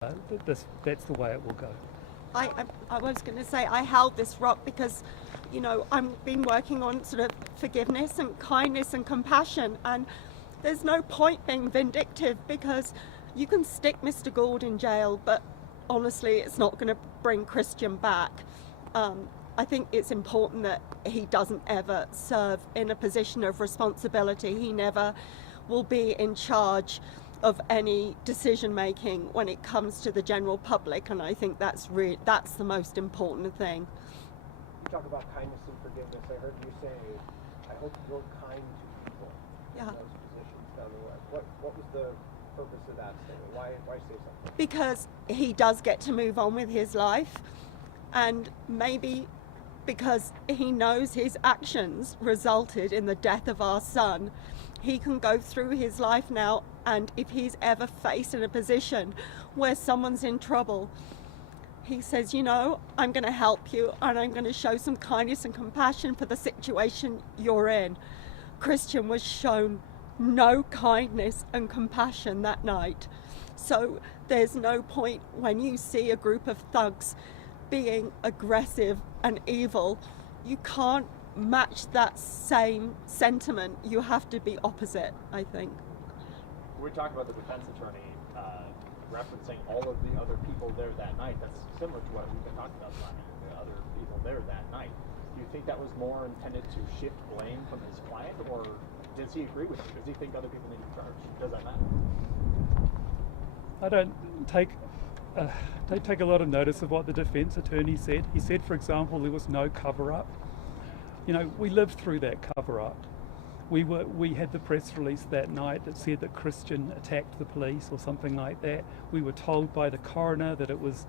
that's the way it will go. I was going to say I held this rock because, I've been working on sort of forgiveness and kindness and compassion, and there's no point being vindictive because you can stick Mr. Gould in jail, but honestly, it's not going to bring Christian back. I think it's important that he doesn't ever serve in a position of responsibility. He never will be in charge of any decision making when it comes to the general public, and I think that's the most important thing. You talk about kindness and forgiveness. I heard you say, I hope you're kind to people in those positions down the road. What was the purpose of that statement? Why say something? Because he does get to move on with his life, and maybe because he knows his actions resulted in the death of our son, he can go through his life now, and if he's ever faced in a position where someone's in trouble, he says, I'm going to help you and I'm going to show some kindness and compassion for the situation you're in. Christian was shown no kindness and compassion that night. So there's no point when you see a group of thugs being aggressive and evil, you can't match that same sentiment. You have to be opposite, I think. We're talking about the defense attorney referencing all of the other people there that night. That's similar to what we've been talking about, the other people there that night. Do you think that was more intended to shift blame from his client, or does he agree with you? Does he think other people need to be charged? Does that matter? I don't take a lot of notice of what the defense attorney said. He said, for example, there was no cover-up. We lived through that cover-up. We had the press release that night that said that Christian attacked the police or something like that. We were told by the coroner that it was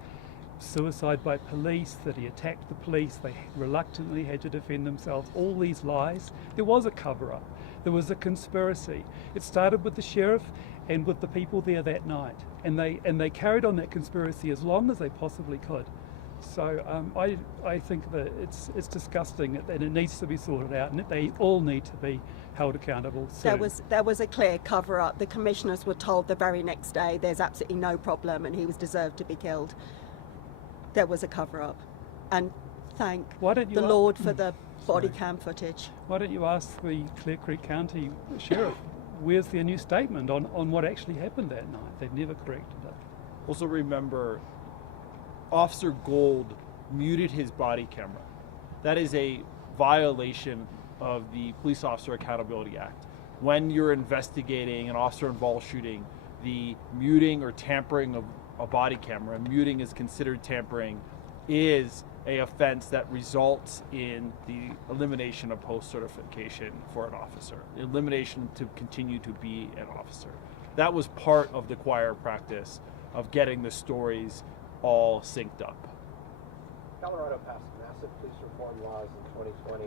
suicide by police, that he attacked the police. They reluctantly had to defend themselves. All these lies. There was a cover-up. There was a conspiracy. It started with the sheriff and with the people there that night, and they carried on that conspiracy as long as they possibly could. So I think that it's disgusting, and it needs to be sorted out, and they all need to be held accountable soon. There was a clear cover-up. The commissioners were told the very next day there's absolutely no problem and he was deserved to be killed. There was a cover-up, and thank the Lord for the body cam footage. Why don't you ask the Clear Creek County Sheriff where's their new statement on what actually happened that night? They've never corrected it. Also remember, Officer Gould muted his body camera. That is a violation of the Police Officer Accountability Act. When you're investigating an officer-involved shooting, the muting or tampering of a body camera, and muting is considered tampering, is a offense that results in the elimination of post-certification for an officer, the elimination to continue to be an officer. That was part of the choir practice of getting the stories all synced up. Colorado passed massive police reform laws in 2020,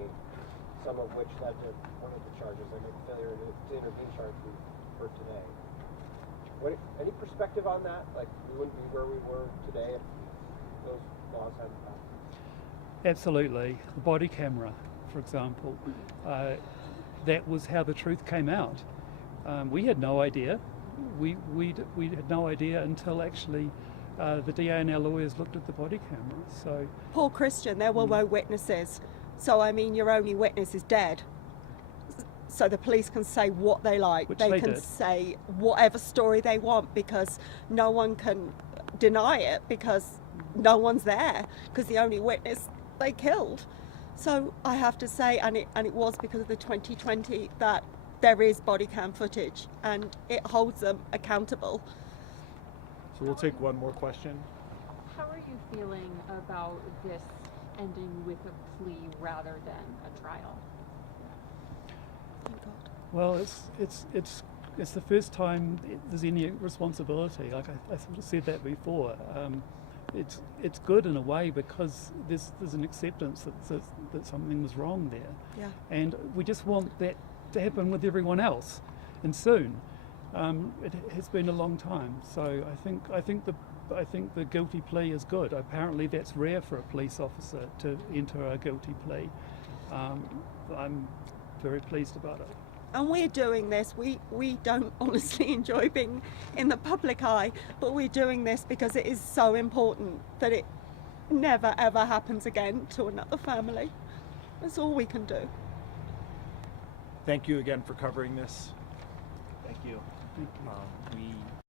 some of which led to one of the charges, like a failure to intervene charge we heard today. Any perspective on that? Like, we wouldn't be where we were today if those laws hadn't passed. Absolutely. The body camera, for example, that was how the truth came out. We had no idea. We had no idea until actually the DA and our lawyers looked at the body camera. So Paul Christian, there were no witnesses. So your only witness is dead. So the police can say what they like. They can say whatever story they want because no one can deny it because no one's there because the only witness they killed. So I have to say, and it was because of the 2020 that there is body cam footage and it holds them accountable. So we'll take one more question. How are you feeling about this ending with a plea rather than a trial? Thank God. well, it's the first time there's any responsibility. Like I sort of said that before. It's good in a way because there's an acceptance that something was wrong there. Yeah. And we just want that to happen with everyone else, and soon. It has been a long time, so I think the guilty plea is good. Apparently, that's rare for a police officer to enter a guilty plea. I'm very pleased about it. And we're doing this. We don't honestly enjoy being in the public eye, but we're doing this because it is so important that it never ever happens again to another family. That's all we can do. Thank you again for covering this. Thank you. Thank you. We